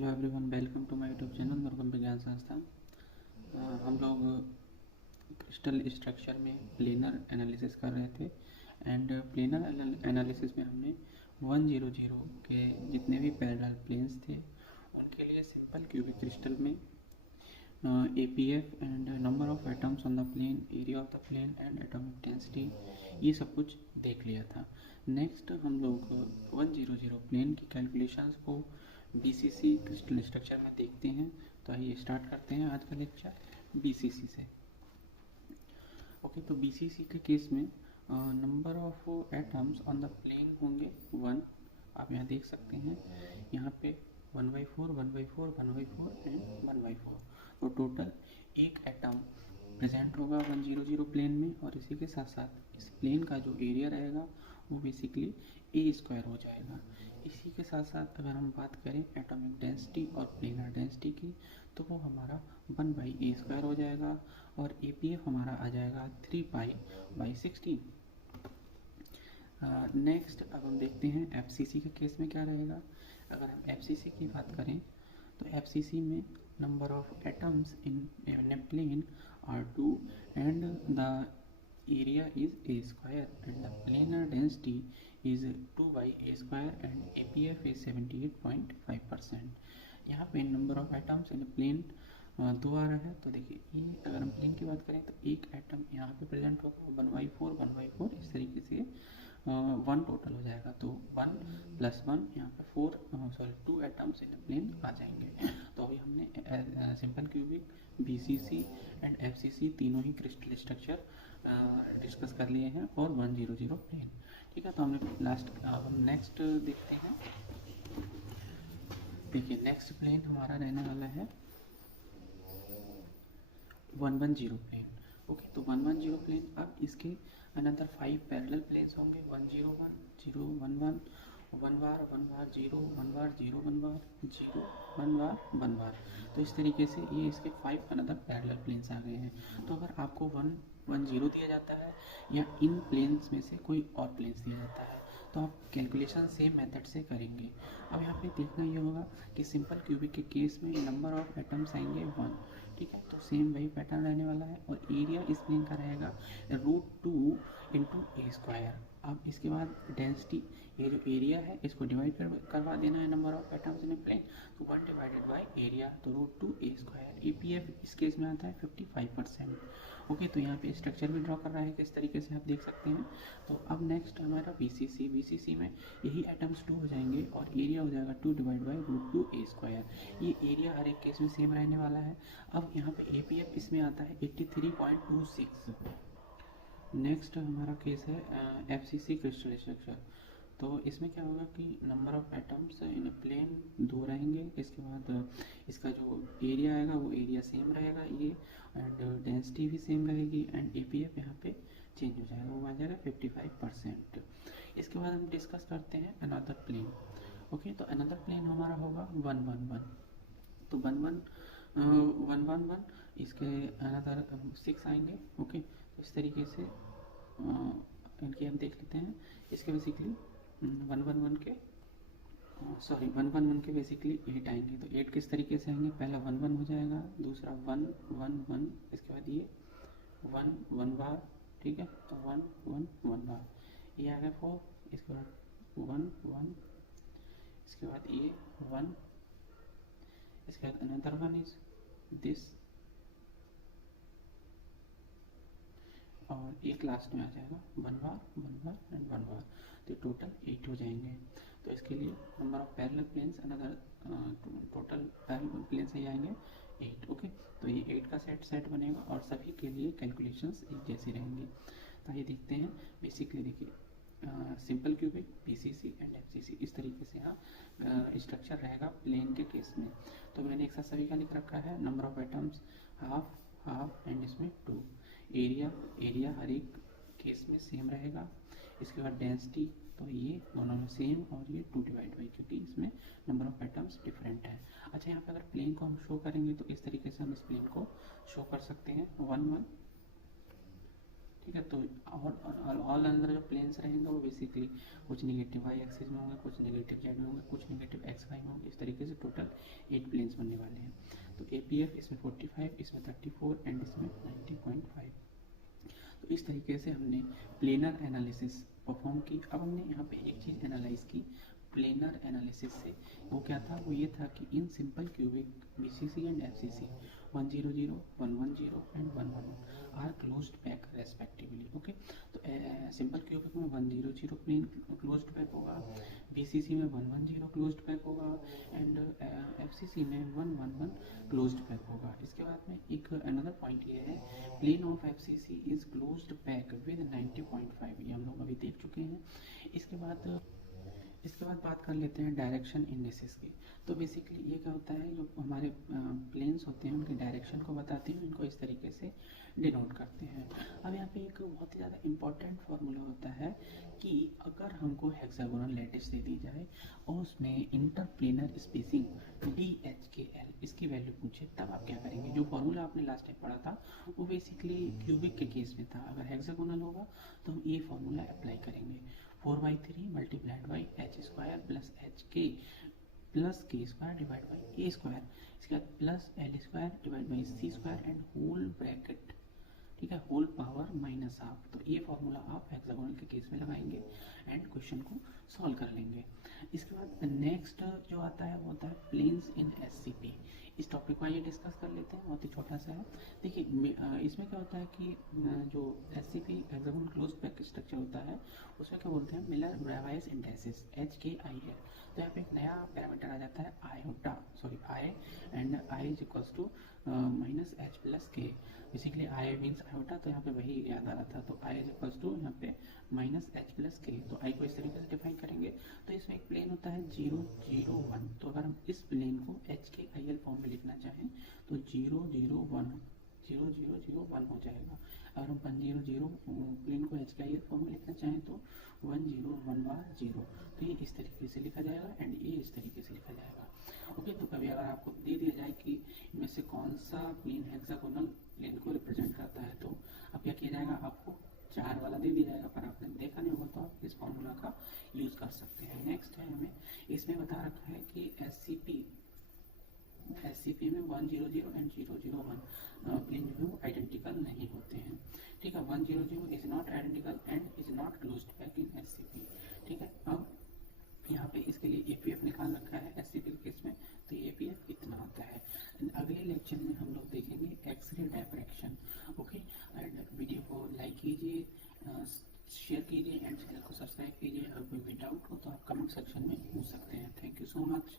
Hello everyone, welcome to my YouTube channel Murugan विज्ञान संस्थान। हम लोग क्रिस्टल स्ट्रक्चर में प्लेनर एनालिसिस कर रहे थे एंड प्लेनर एनालिसिस में हमने 100 के जितने भी पैरेलल प्लेन्स थे उनके लिए सिंपल क्यूबिक क्रिस्टल में APF and number of atoms on the plane, area of the plane and atomic density, ये सब कुछ देख लिया था। नेक्स्ट हम लोग 100 प्लेन की कैलकुलेशंस को BCC क्रिस्टल स्ट्रक्चर में देखते हैं। तो आइए स्टार्ट करते हैं आज का लेक्चर BCC से। ओके, तो BCC के केस में number of atoms on the plane होंगे 1। आप यहाँ देख सकते हैं, यहाँ पे 1/4, 1/4, 1/4 एंड 1/4। तो टोटल एक एटम प्रेजेंट होगा 100 प्लेन में, और इसी के साथ साथ इस प्लेन का जो एरिया रहेगा वो बेसिकली A² हो जाएगा। इसी के साथ साथ अगर हम बात करें एटॉमिक डेंसिटी और प्लेनर डेंसिटी की, तो वो हमारा 1/A² हो जाएगा, और APF हमारा आ जाएगा 3π/16। नेक्स्ट अब हम देखते हैं FCC के केस में क्या रहेगा। अगर हम FCC की बात करें तो FCC में number of atoms in a plane are 2 and the area is A² and the planar density is 2/A² and APF is 78.5%। यहाँ पे number of atoms in plane 2 आ रहा है। तो देखिए, ये अगर हम प्लेन की बात करें तो एक एटम यहाँ पे प्रेजेंट होगा 1/4, 1/4, इस तरीके से 1 टोटल हो जाएगा। तो 1 + 1 यहाँ पे 2 एटम्स इन प्लेन आ जाएंगे। तो अभी हमने simple cubic, BCC and FCC तीनों ही क्रिस्टल स्ट्रक्चर डिस्कस कर लिए हैं और 100 प्लेन। ठीक है, तो हमने अब हम नेक्स्ट देखते हैं। देखिए, नेक्स्ट प्लेन हमारा रहने वाला है 110 प्लेन। ओके, तो 110 प्लेन, अब इसके अनदर 5 पैरेलल प्लेन्स होंगे 101, 011, 1 बार 1 बार 0, 1 बार 0, 1 बार 0, 1 बार 1 बार। तो इस तरीके से ये इसके 5 अनदर पैरेलल प्लेन्स आ गए हैं। तो अगर आपको 110 दिया जाता है या इन प्लेन्स में से कोई और प्लेन्स दिया जाता है तो आप कैलकुलेशन सेम मेथड से करेंगे। अब यहाँ पे देखना ये होगा कि सिंपल क्यूबिक के केस में नंबर ऑफ एटम्स आएंगे 1। ठीक है, तो सेम वही पैटर्न रहने वाला है, और एरिया इस प्लेन का रहेगा √2 × A²। अब इसके बाद डेंसिटी, ये जो एरिया है इसको डिवाइड करवा देना है number of atoms in plane, तो 1 / एरिया, तो √2 A²। APF इस केस में आता है 55%। ओके, तो यहाँ पे स्ट्रक्चर भी ड्रॉ कर रहा है किस तरीके से आप देख सकते हैं। तो अब नेक्स्ट हमारा BCC में यही एटम्स 2 हो जाएंगे और एरिया हो जाएगा 2 / √2 A²। ये एरिया हर एक केस में सेम रहने वाला है। अब यहाँ पे APF इसमें आता है 83.26। नेक्स्ट हमारा केस है FCC क्रिस्टल स्ट्रक्चर। तो इसमें क्या होगा कि number of atoms in plane 2 रहेंगे। इसके बाद इसका जो एरिया आएगा वो एरिया सेम रहेगा ये, एंड डेंसिटी भी सेम रहेगी, एंड APF यहाँ पे चेंज हो जाएगा, वो आ जाएगा 55%। इसके बाद हम डिस्कस करते हैं अनदर प्लेन। ओके, तो अनदर प्लेन हमारा होगा 111। तो 111 इसके अनदर 6 आएंगे। ओके, तो इस तरीके से इनकी हम देख लेते हैं। इसके बेसिकली 111 के बेसिकली 8 आएंगे। तो 8 किस तरीके से आएंगे, पहला 1 1 हो जाएगा, दूसरा 1 1 1, इसके बाद ये 1 1 बार। ठीक है, तो 1 1 1 बार, ये आ गया 4, इसके बाद 1 1, इसके बाद ये 1, इसके बाद अनदर 1 इज दिस, और एक लास्ट में आ जाएगा 1 बार 1 बार एंड 1 बार। तो टोटल 8 हो जाएंगे। तो इसके लिए number of parallel planes another total parallel planes ही आएंगे 8। ओके, तो ये 8 का सेट बनेगा और सभी के लिए कैलकुलेशंस एक जैसी रहेंगी। तो ये देखते हैं। बेसिकली देखिए, simple cubic, BCC and FCC, इस तरीके से यहाँ स्ट्रक्चर रहेगा प्लेन के केस में। तो मैंने एक साथ सभी का लिख रखा है। Number of atoms half and इसमें 2। एरिया हर एक केस में सेम रहेगा। इसके बाद डेंसिटी, तो ये दोनों में सेम, और ये 2 / क्योंकि इसमें नंबर ऑफ एटम्स डिफरेंट है। अच्छा, यहाँ पे अगर प्लेन को हम शो करेंगे तो इस तरीके से हम इस प्लेन को शो कर सकते हैं। 1 1 ठीक है। तो और ऑल अंदर जो प्लेन्स रहेंगे वो बेसिकली कुछ नेगेटिव वाई एक्सिस में होंगे, कुछ नेगेटिव जेड में होंगे, कुछ नेगेटिव एक्स वाई में होंगे। इस तरीके से टोटल 8 प्लेन्स बनने वाले हैं। तो APF इसमें 45, इसमें 34 एंड इसमें 90.5। तो इस तरीके से हमने प्लेनर एनालिसिस परफॉर्म की। अब हमने यहाँ पे एक चीज़ एनालाइज की प्लेनर एनालिसिस से, वो क्या था, वो ये था कि in simple cubic BCC and FCC 100, 110 and 111 are closed pack respectively. Okay, तो सिंपल क्यूबिक में 100 प्लेन क्लोज्ड पैक होगा, BCC में 110 क्लोज्ड पैक होगा एंड FCC में 111 क्लोज्ड पैक होगा। इसके बाद में एक अनदर पॉइंट ये है, plane of FCC is closed pack with 90.5, ये हम लोग अभी देख चुके हैं। इसके बाद बात कर लेते हैं डायरेक्शन इंडिसेस की। तो बेसिकली ये क्या होता है, जो हमारे प्लेन्स होते हैं उनके डायरेक्शन को बताते हैं, इनको इस तरीके से डिनोट करते हैं। अब यहाँ पे एक बहुत ही ज़्यादा इंपॉर्टेंट फार्मूला होता है कि अगर हमको हेक्सागोनल लैटिस दे दी जाए और उसमें इंटरप्लेनर स्पेसिंग DHKL इसकी वैल्यू पूछे, तब आप क्या करेंगे। जो फार्मूला आपने लास्ट टाइम पढ़ा था वो बेसिकली क्यूबिक के केस में था। अगर हेक्सागोनल होगा तो हम ये फार्मूला अप्लाई करेंगे, 4/3 multiplied by H² plus HK plus K² divide by A², इसके बाद plus L² divide by C² and whole bracket, ठीक है, होल पावर माइनस हाफ। तो ये फार्मूला आप हेक्सागोनल के केस में लगाएंगे एंड क्वेश्चन को सॉल्व कर लेंगे। इसके बाद नेक्स्ट जो आता है वो होता है प्लेन्स इन SCP। इस टॉपिक को आइए डिस्कस कर लेते हैं, बहुत ही छोटा सा है। देखिए इसमें क्या होता है कि जो SCP hexagonal close pack structure होता है उसमें क्या बोलते हैं, मिलर ब्रेवाइज इंडेक्सेस HKIL। तो यहाँ पे एक नया पैरामीटर आ जाता है I and I is equals to minus H plus K। Basically I means iota, तो यहाँ पे वही याद आ रहा था। तो I इज इक्वल्स टू यहाँ पे माइनस H प्लस K। तो I को इस तरीके से डिफाइन करेंगे। तो इसमें एक प्लेन होता है 0, 0, 1। तो अगर हम इस प्लेन को HKIL फॉर्म में लिखना चाहें तो 0, 0, 1 0, 0, 0, 1 हो जाएगा। अगर हम 1, 0, 0 प्लेन को HKIL फॉर्म में लिखना चाहें तो 1, 0, 1 बार 0। तो ये इस तरीके से लिखा जाएगा एंड ये इस तरीके से लिखा जाएगा। ओके, तो कभी अगर आपको दे दिया जाए कि इनमें से कौन सा प्लेन हेक्सागोनल प्लेन को रिप्रेजेंट करता है, तो अब क्या किया जाएगा, आपको 4 वाला दे दिया जाएगा, पर आपने देखा नहीं होगा तो आप इस फॉर्मूला का यूज़ कर सकते हैं। नेक्स्ट है, हमें इसमें बता रखा है कि SCP में 100 एंड 001 प्लेन जो है वो आइडेंटिकल नहीं होते हैं। ठीक है, 100 is not identical and is not closed pack in SCP। ठीक है, अब यहाँ पे इसके लिए APF निकाल रखा है SCP के केस में, तो APF इतना आता है। अगले लेक्चर में हम लोग देखेंगे X ray diffraction. Okay, and video को लाइक कीजिए, शेयर कीजिए एंड चैनल को सब्सक्राइब कीजिए। अगर कोई भी डाउट हो तो आप कमेंट सेक्शन में पूछ सकते हैं। Thank you so much.